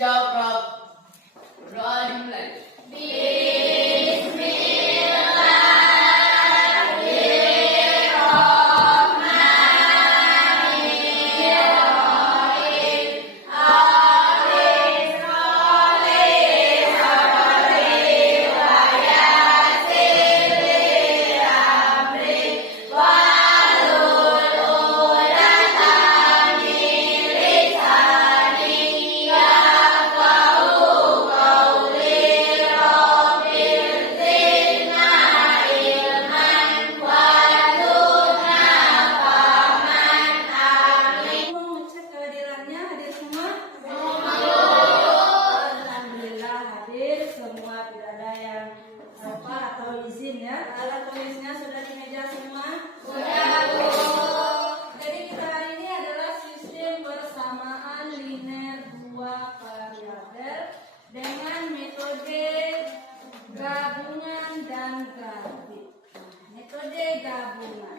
Jawab, Rob. Berdoa dimulai. Alat tulisnya sudah di meja semua? Sudah, Bu. Jadi kita hari ini adalah sistem persamaan linear dua variabel dengan metode gabungan dan grafik. Metode gabungan.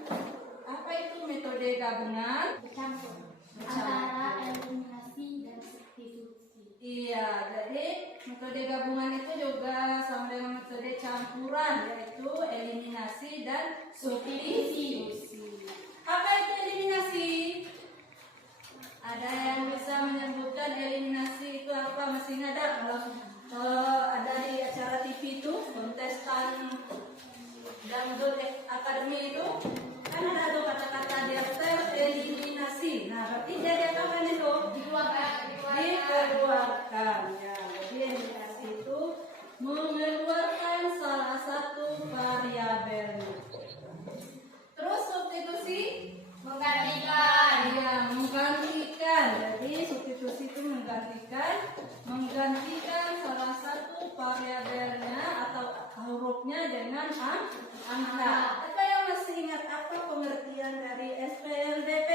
Apa itu metode gabungan? Bercampur antara eliminasi dan substitusi. Iya, jadi metode gabungan itu juga sama dengan metode campuran, yaitu eliminasi dan substitusi. Apa itu eliminasi? Ada yang bisa menyebutkan eliminasi itu apa? Masih ada kalau ada di acara TV itu kontestan Dangdut Academy itu kan ada tuh kata-kata dia tereliminasi. Nah, berarti jadi apa itu? Dikeluarkan. Ya, jadi eliminasi itu mengeluarkan salah satu variabelnya. Terus substitusi Menggantikan. ya menggantikan. Jadi substitusi itu menggantikan salah satu variabelnya atau hurufnya dengan angka. Apa yang masih ingat apa pengertian dari SPLDP?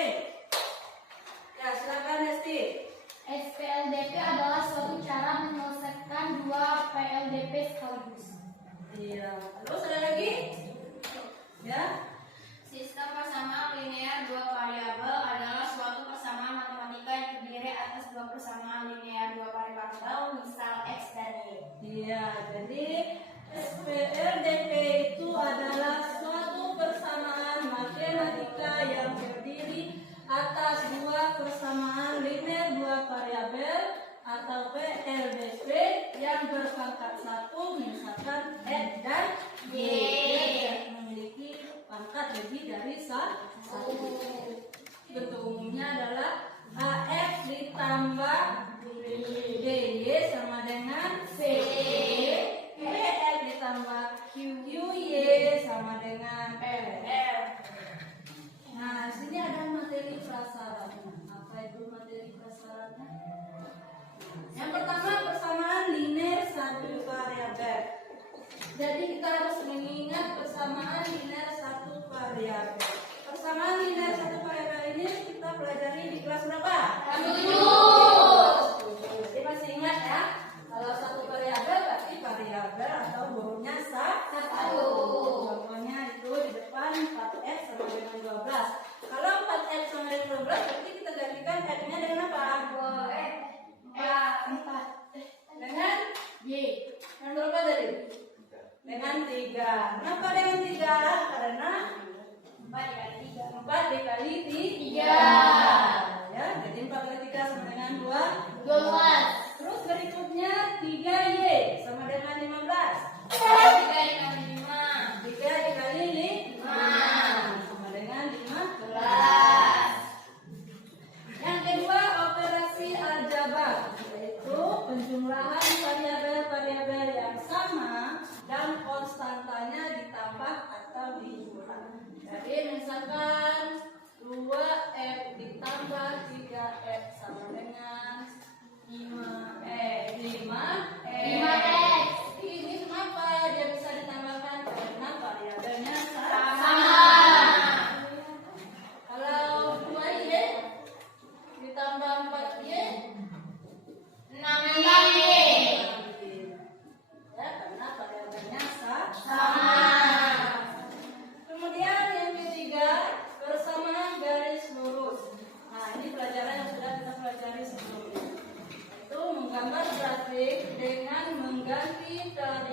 Ya, silakan Esti. SPLDP adalah suatu cara menyelesaikan dua PLDP sekaligus. Iya. Terus ada lagi? Ya. Sistem persamaan linear dua variabel adalah suatu persamaan matematika yang terdiri atas dua persamaan linear dua variabel, misal X dan Y. Iya, jadi SPLDP itu adalah suatu persamaan matematika yang terdiri atas dua persamaan linear dua variabel atau PLDP yang berpangkat satu, misalkan X dan Y. Yang memiliki pangkat lebih dari satu. Bentuk umumnya adalah AX ditambah DY sama dengan CE, PX ditambah QY sama dengan LR. Nah, sini ada materi prasyaratnya. Apa itu materi prasyaratnya? Yang pertama, persamaan linear satu variabel. Jadi kita harus mengingat persamaan linear satu variabel. Persamaan linear satu variabel ini kita pelajari di kelas berapa? Jadi masih ingat ya? Kalau satu variabel berarti variabel atau hurufnya satu. Contohnya itu di depan 4x sama dengan 12. Kalau 4x sama dengan 12 berarti kita gantikan x-nya dengan apa? 4. Dengan Y. yang berapa tadi? Dengan 3. Kenapa dengan 3? Karena 4 dikali 3. Ya, jadi 4 kali 3 sama dengan 12. Terus berikutnya 3y sama dengan 15. 3 dikali 5. 3 dikali 5 sama dengan 15. Yang kedua, operasi aljabar, yaitu penjumlahan variabel-variabel yang sama dan konstantanya ditambah atau dikurang. Jadi misalkan 2f ditambah 3f sama dengan 5x. Ini kenapa dia bisa ditambahkan? Karena variabelnya sama. Kalau 2y ditambah 4y 6y. ya, karena variabelnya sama. Kemudian yang ketiga, persamaan garis lurus. Nah, ini pelajaran yang sudah kita pelajari sebelumnya. Itu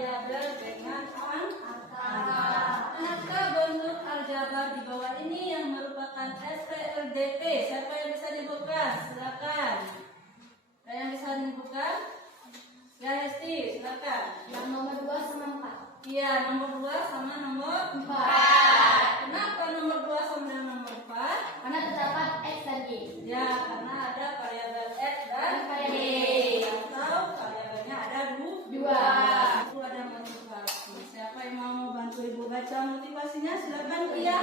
variabel dengan angka. Manakah bentuk aljabar di bawah ini yang merupakan SPLDP? Siapa yang bisa dibuka? Silakan. Ada yang bisa dibuka? Ya, Hesti, silakan. Yang nomor 2 sama 4. Iya, nomor 2 sama nomor 4. Kenapa nomor 2 sama dengan nomor 4? Karena terdapat X dan Y. Ya, karena ada variabel X dan Variabel Y. Atau variabelnya ada Dua. Itu ada motivasi. Siapa yang mau bantu ibu baca motivasinya? Silakan, Kia.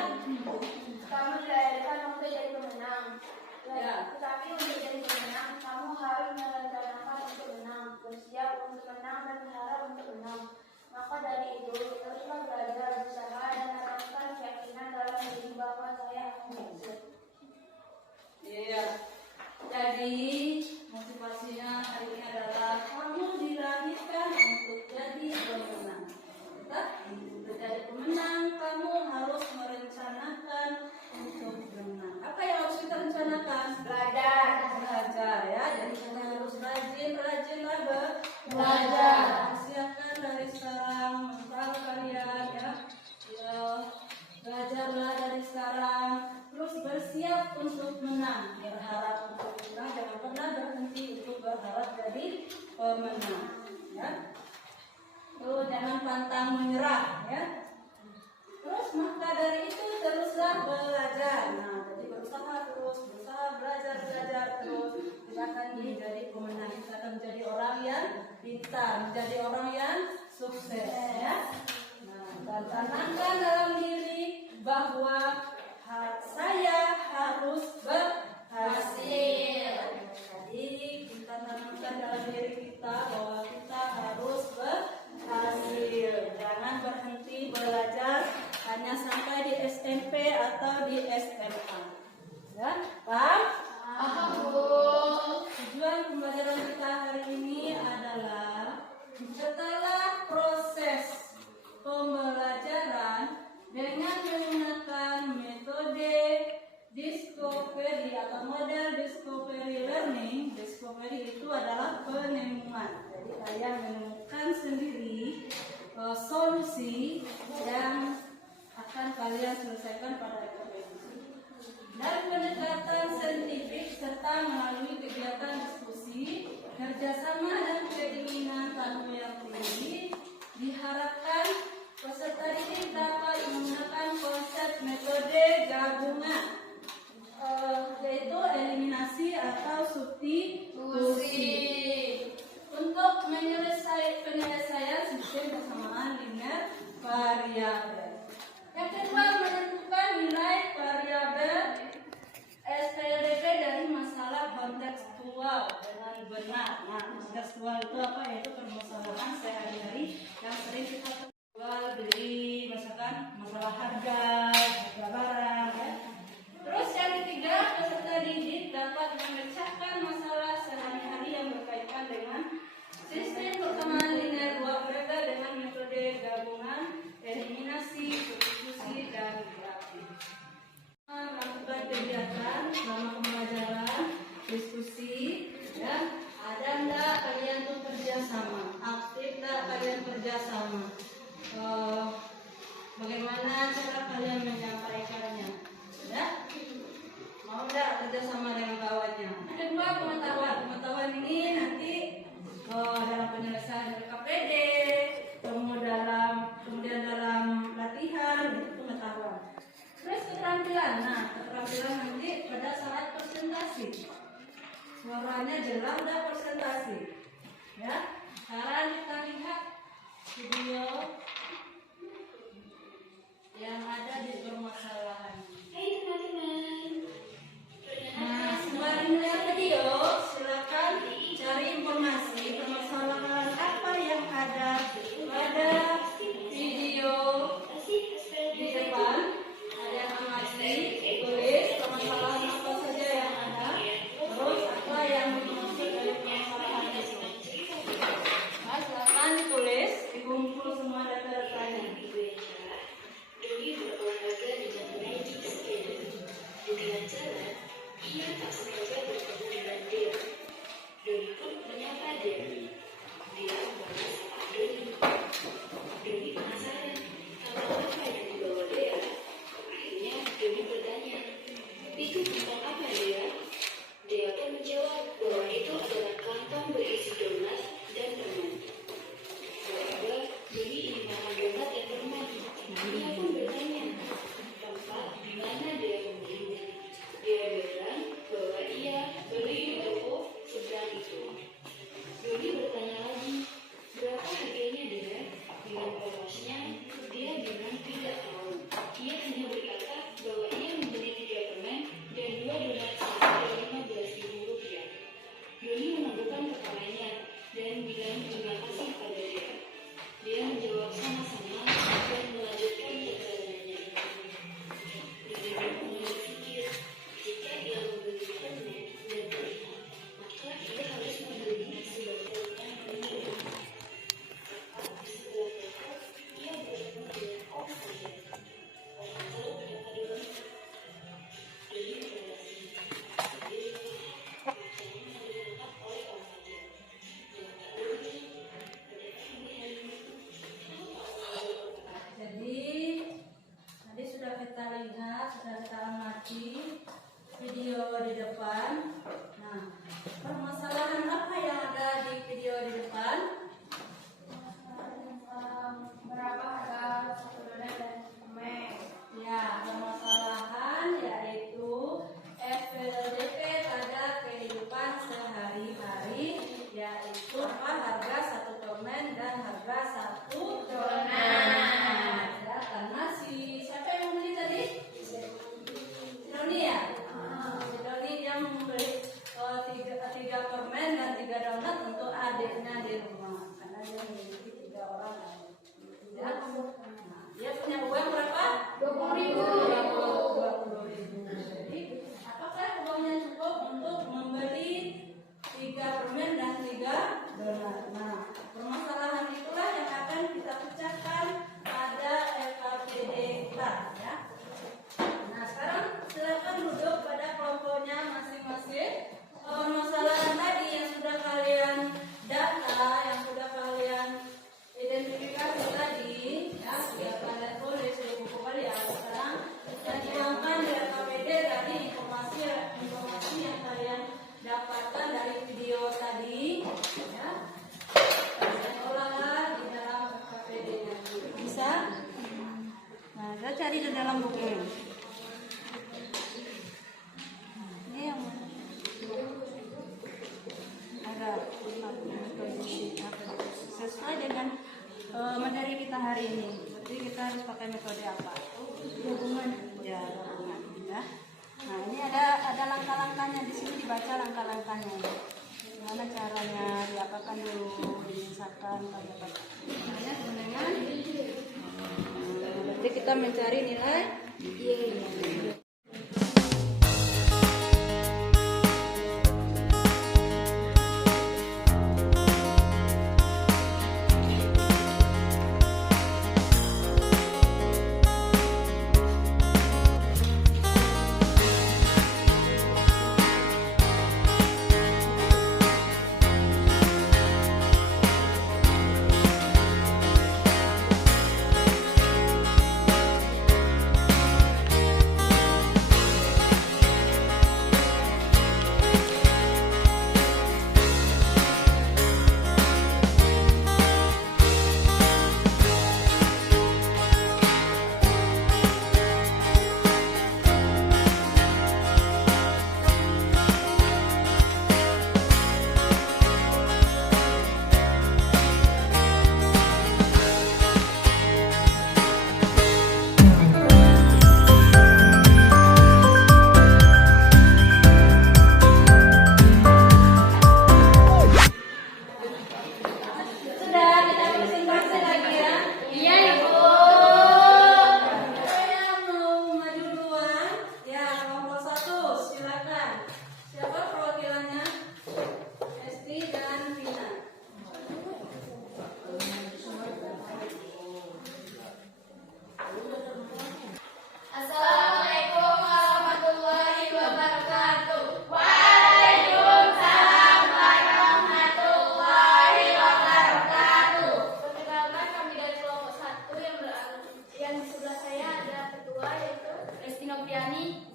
Kamu dilahirkan untuk jadi pemenang. Ya. Tetapi untuk jadi pemenang, kamu harus merencanakan untuk menang, bersiap untuk menang dan berharap untuk menang. Maka dari itu, teruslah belajar, berusaha dan tanamkan keyakinan dalam diri bahwa saya akan berhasil. Iya. Jadi motivasinya hari ini adalah kamu dilahirkan untuk jadi pemenang. Tetapi untuk jadi pemenang kamu harus merencanakan untuk berenang. Apa yang harus kita rencanakan? Belajar ya. Jadi kita harus rajinlah belajar. Siapkan dari sekarang mental kalian ya. Belajarlah dari sekarang. Terus bersiap untuk menang. Berharap untuk menang. Jangan pernah berhenti untuk berharap jadi pemenang. Ya. Tuh, jangan pantang menyerah ya. Terus maka dari itu teruslah belajar. Nah, jadi berusaha belajar terus. Kita akan menjadi pemenang. Kita akan menjadi orang yang pintar, menjadi orang yang sukses ya. Nah, dan tanamkan dalam diri bahwa saya harus berhasil. Jadi kita tanamkan dalam diri kita bahwa kita harus berhasil. Jangan berhenti belajar hanya sampai di SMP atau di SMA. Ya, paham? Paham, Bu. Tujuan pembelajaran kita hari ini adalah setelah proses pembelajaran dengan menggunakan metode discovery atau model discovery learning. Discovery itu adalah penemuan. Jadi kalian menemukan sendiri solusi yang akan kalian selesaikan pada ekspedisi. Dan pendekatan saintifik serta melalui kegiatan diskusi, kerjasama dan keinginan tamu yang tinggi, diharapkan peserta didik dapat menggunakan konsep metode gabungan, yaitu eliminasi atau substitusi, untuk penyelesaian sistem persamaan linear variabel. Yang kedua, menentukan nilai variabel SPLDP dari masalah kontekstual dengan benar. Nah, kontekstual itu apa? Yaitu permasalahan sehari-hari yang sering kita jual beli, misalkan masalah harga barang ya. Terus yang ketiga, peserta didik dapat memecahkan masalah sehari-hari yang berkaitan dengan sistem persamaan linear dua variabel dengan metode gabungan, eliminasi, substitusi, dan grafik. Melakukan kegiatan selama pembelajaran, diskusi, ya. Ada enggak kalian tuh kerjasama? Aktif enggak kalian kerjasama? Bagaimana cara kalian menyampaikannya? Ya? Mau enggak kerjasama dengan kawannya? Kedua, pengetahuan ini nanti dalam penyelesaian LKPD, kemudian dalam latihan itu pengetahuan. Terus keterampilan. Nah, keterampilan nanti pada saat presentasi. Suaranya jelas dan presentasi. Ya. Sekarang kita lihat video yang ada di permasalahan. Hai teman-teman. Nah, sembari melihat video, silakan cari informasi permasalahan apa yang ada pada video di depan. Ada yang amati, tulis permasalahan apa saja yang ada, terus apa yang dimaksud dari permasalahan itu. Nah, silakan ditulis, dikumpul semua data dalam buku ini? Ini yang ada sesuai dengan materi kita hari ini. Berarti kita harus pakai metode apa? Gabungan. Ya, gabungan. Ya. Nah, ini ada langkah-langkahnya di sini, dibaca langkah-langkahnya. Gimana caranya diapakan dulu, misalkan dapat namanya kemenangan. Berarti kita mencari nilai Y.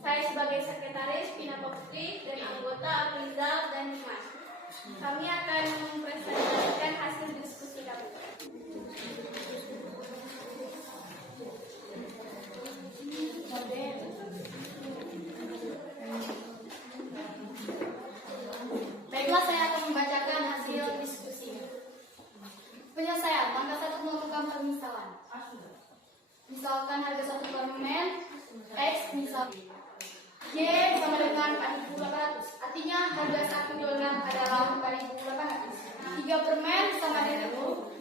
Saya sebagai sekretaris Pina Putri dan anggota Aprizal dan Dimas. Kami akan mempresentasikan hasil diskusi kami. Baiklah, saya akan membacakan hasil diskusi. Penyelesaian, langkah 1 melakukan permisalan. Misalkan harga satu permen X misal Y sama dengan 4.800. Artinya harga 1 kilogram adalah 4.800. 3 permen sama dengan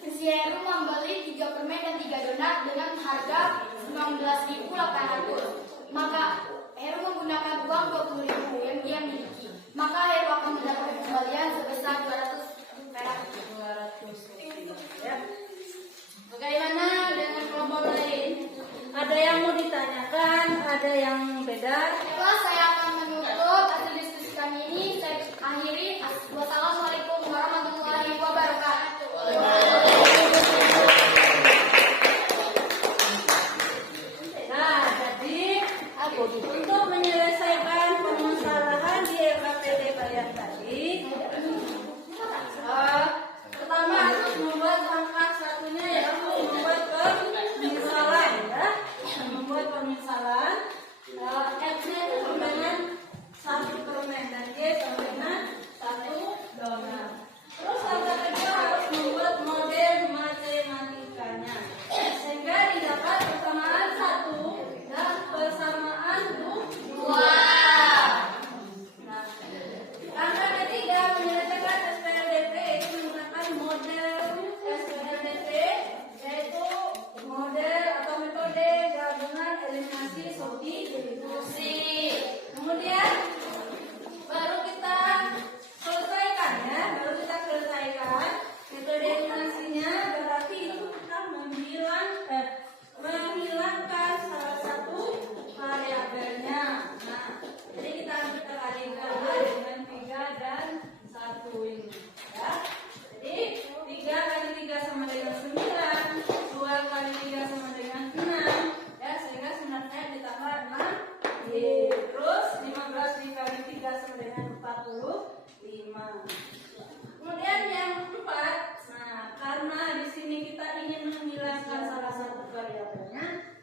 si Heru membeli 3 permen dan 3 donat dengan harga 19.800. Maka Heru menggunakan uang 20.000 yang dia miliki. Maka Heru akan mendapatkan kembalian sebesar 200 perak. Ya. Bagaimana dengan kelompok lain? Ada yang mau ditanyakan, ada yang beda. Baiklah, saya akan menutup hasil diskusi kami ini. Saya akhiri. Wassalamualaikum warahmatullahi wabarakatuh. Nah, jadi untuk menyelesaikan permasalahan di LKPD kalian tadi, pertama harus membuat langkah satunya yaitu membuat permisalan, ya. Membuat permisalan X-nya itu dengan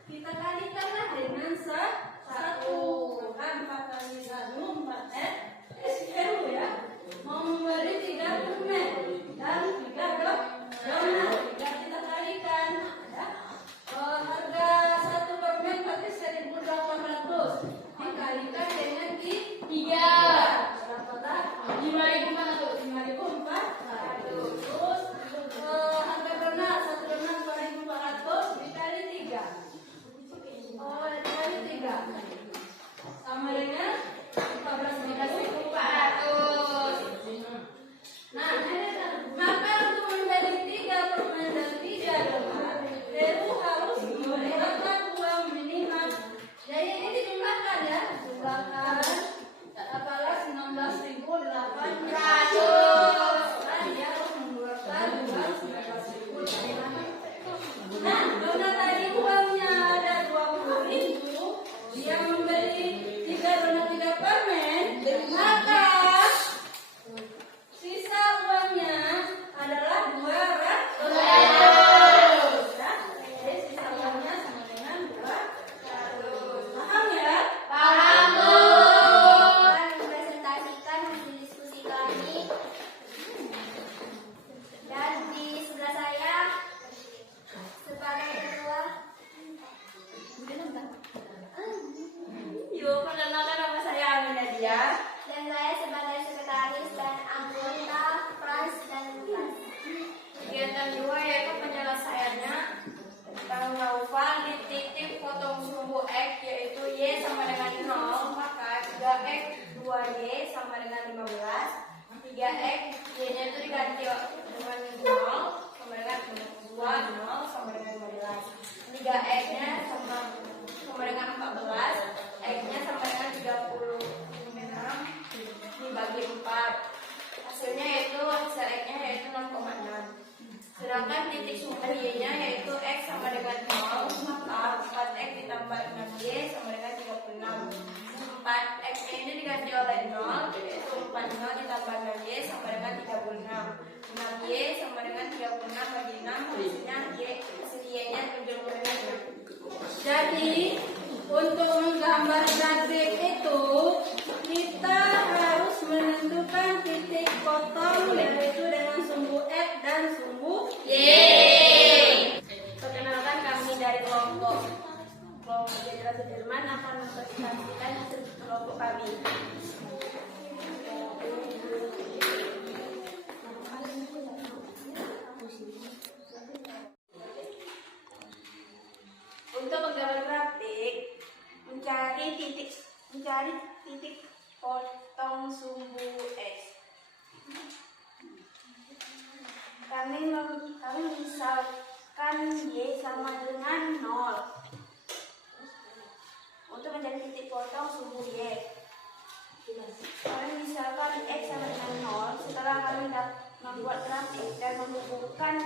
kita kalikanlah dengan 1. Maka 4 kali 1 4 seru ya. Mau memberi 3 permen dan 3 donat. Kita kalikan ya. Harga 1 permen berarti 1.800 dikalikan dengan 3 berapa? 5.400. Terus harga donat 1 donat 4.400 dikali 3. Dikali 3 sama dengan 14.400. Nah, maka untuk membeli 3 permen dan 3 donat, Heru harus menggunakan uang minimal. Jadi ini dijumlahkan ya, jumlahkan 16.800. Dan dia harus mengeluarkan uang 19.800. Nah, karena tadi uangnya ada 20.000, dia membeli 3 donat 3 permen, maka sisa uangnya adalah 200. Ya, jadi sisa uangnya sama dengan 200. Paham ya? Paham, Bu. Presentasikan hasil diskusi kami. Dan di sebelah saya sebagai ketua. Yuk, perkenalkan nama saya Aminadia. Dan saya sebagai sekretaris dan anggota Frans dan Lukas. Kegiatan 2 yaitu penyelesaiannya tentang jawaban di titik potong sumbu X yaitu Y sama dengan 0, maka 3X 2Y sama dengan 15. 3X Y-nya itu diganti dengan 0 sama dengan 2, 0 sama dengan 15. 3X-nya sama dengan 14, X-nya sama dengan 36 dibagi 4. Hasilnya yaitu hasil X-nya yaitu 6,6. Sedangkan titik sumber Y-nya yaitu X sama dengan 0, maka 4X ditambah 6Y sama dengan 36. 4X-nya ini diganti oleh 0, yaitu 40 ditambah 6Y sama dengan 36. 6Y sama dengan 36 bagi 6, hasilnya Y-nya 76. Jadi untuk menggambar grafik itu kita harus menentukan titik potong yaitu dengan sumbu X dan sumbu Y. Perkenalkan kami dari kelompok Jenderal Sudirman akan mempresentasikan hasil kelompok kami. Untuk menggambar grafik, mencari titik potong sumbu X. Kami misalkan Y sama dengan 0. Untuk mencari titik potong sumbu Y, kami misalkan X sama dengan 0. Setelah kami membuat grafik dan menghubungkan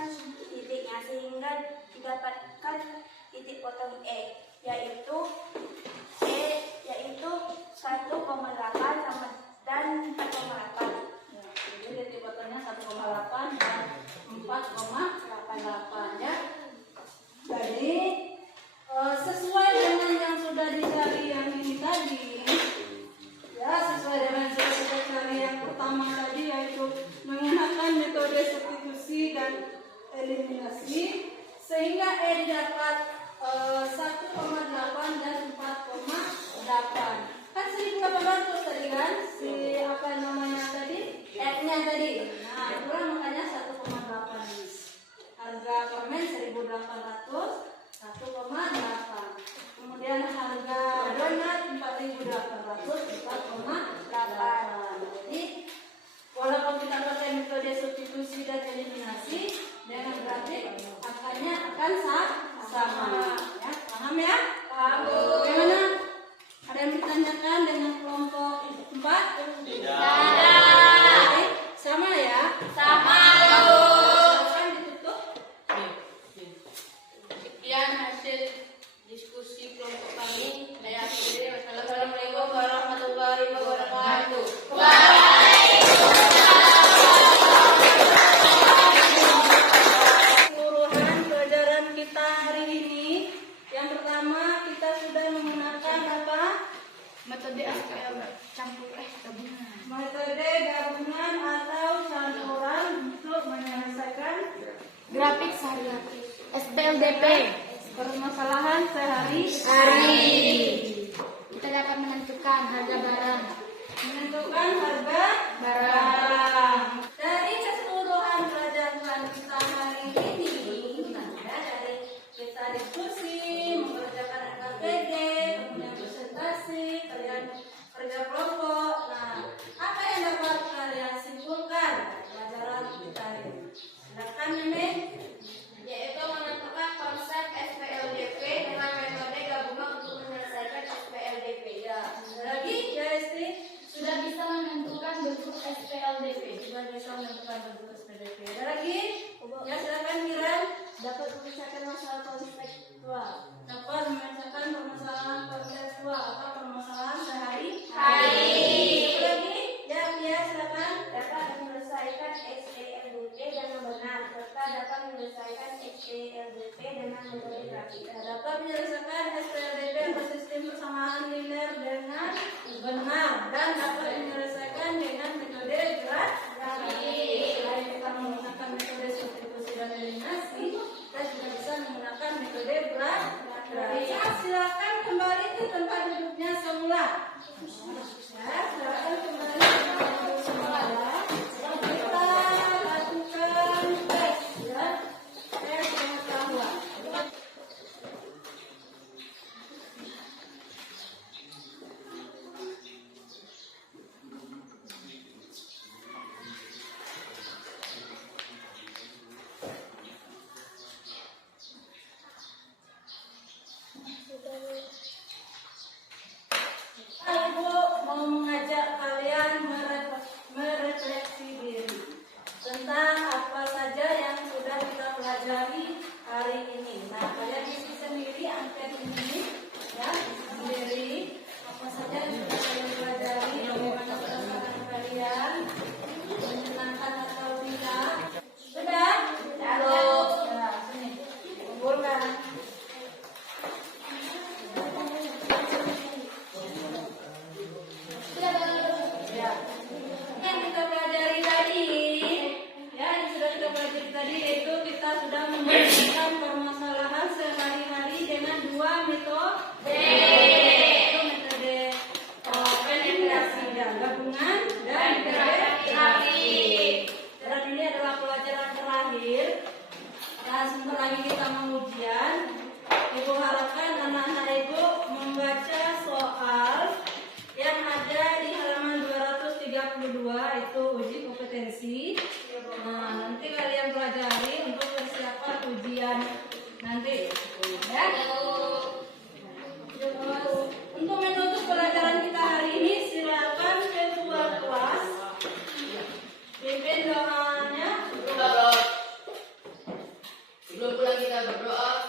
titiknya sehingga didapatkan titik potong yaitu 1,8 sama dan 4,8. Jadi titik potongnya 1,8 dan 4,88 ya. Jadi sesuai dengan yang sudah dicari yang ini tadi, ya sesuai dengan yang sudah kita cari yang pertama tadi yaitu menggunakan metode substitusi dan eliminasi sehingga didapat 1,8 dan 4,8. Kan 1.800 tadi kan si apa namanya tadi X-nya tadi. Nah itulah makanya 1,8. Harga permen 1.800 1,8. Kemudian harga donat 4.800 4,8. Jadi walaupun kita pakai metode substitusi dan eliminasi dengan grafik angkanya akan sama. Ya, paham ya? Paham. Bagaimana? Ada yang ditanyakan dengan kelompok 4? Tidak. Sama ya? Sama. Silakan ditutup. Sekian hasil diskusi kelompok kami. Saya akhiri. Wassalamualaikum warahmatullahi wabarakatuh. Keseluruhan pelajaran kita hari ini Yang pertama kita sudah menggunakan apa? Metode SPL campur gabungan. Metode gabungan atau campuran untuk menyelesaikan Grafik sehari-hari. SPLDP. permasalahan sehari-hari. Kita dapat menentukan harga barang. Menentukan harga barang. Dari keseluruhan pelajaran kita hari ini, dari kita diskusi, mengerjakan LKPD, kemudian presentasi, kerja kelompok. Nah, apa yang dapat kalian simpulkan dari pelajaran kita ini? Silakan Mimi. Yaitu menentukan konsep SPLDP dengan metode gabungan untuk menyelesaikan SPLDP. Ya, ada lagi ya Esti. Sudah bisa menentukan bentuk SPLDP. Sudah bisa menentukan bentuk SPDP. Ada lagi? Ya silakan Kiran. Dapat menyelesaikan masalah konseptual. Dapat memecahkan permasalahan konseptual atau permasalahan sehari-hari. Ada lagi? Ya silakan. Dapat menyelesaikan SPLDP dengan benar serta dapat menyelesaikan SPLDP dengan metode grafik. Dapat menyelesaikan SPLDP atau sistem persamaan linear dengan benar dan dapat menyelesaikan dengan metode grafik. Selain kita menggunakan metode substitusi dan eliminasi, kita juga bisa menggunakan metode grafik. Silakan kembali ke tempat duduknya semula. Ya, silakan kembali ke tempat duduk semula. Kita lakukan tes, ya. Tes pengetahuan. Ibu mau mengajak kalian merefleksi diri tentang apa saja yang sudah kita pelajari hari ini. Nah, kalian isi sendiri angket ini, ya, sendiri apa saja yang sudah kalian pelajari, bagaimana perasaan kalian, menyenangkan atau tidak. Sudah? Halo. Ya, sini. Kumpulkan. Ya. Yang kita pelajari tadi, ya, yang sudah kita pelajari tadi yaitu kita sudah menyelesaikan permasalahan sehari-hari dengan dua metode. Yaitu metode eliminasi dan gabungan dan metode grafik. Dan ini adalah pelajaran terakhir. Dan sebentar lagi kita mau ujian. Ibu harapkan anak-anak ibu membaca soal yang ada di halaman 232 itu uji kompetensi. Nah, nanti kalian pelajari untuk persiapan ujian nanti. Ya. Untuk menutup pelajaran kita hari ini, silakan ketua kelas pimpin doanya. Sebelum pulang kita berdoa.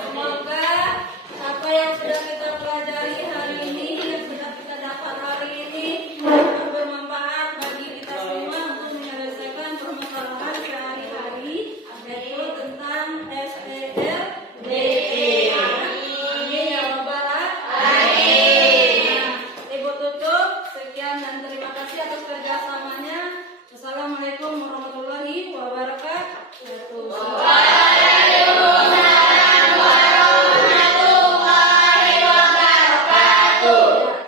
Semoga apa yang sudah kita pelajari hari ini, yang sudah kita dapat hari ini, bermanfaat bagi kita semua untuk menyelesaikan permasalahan sehari-hari, yaitu tentang SPLDP. Amin ya Rabbal Alamin. Ibu tutup. Sekian dan terima kasih atas kerjasamanya. Wassalamualaikum warahmatullahi wabarakatuh.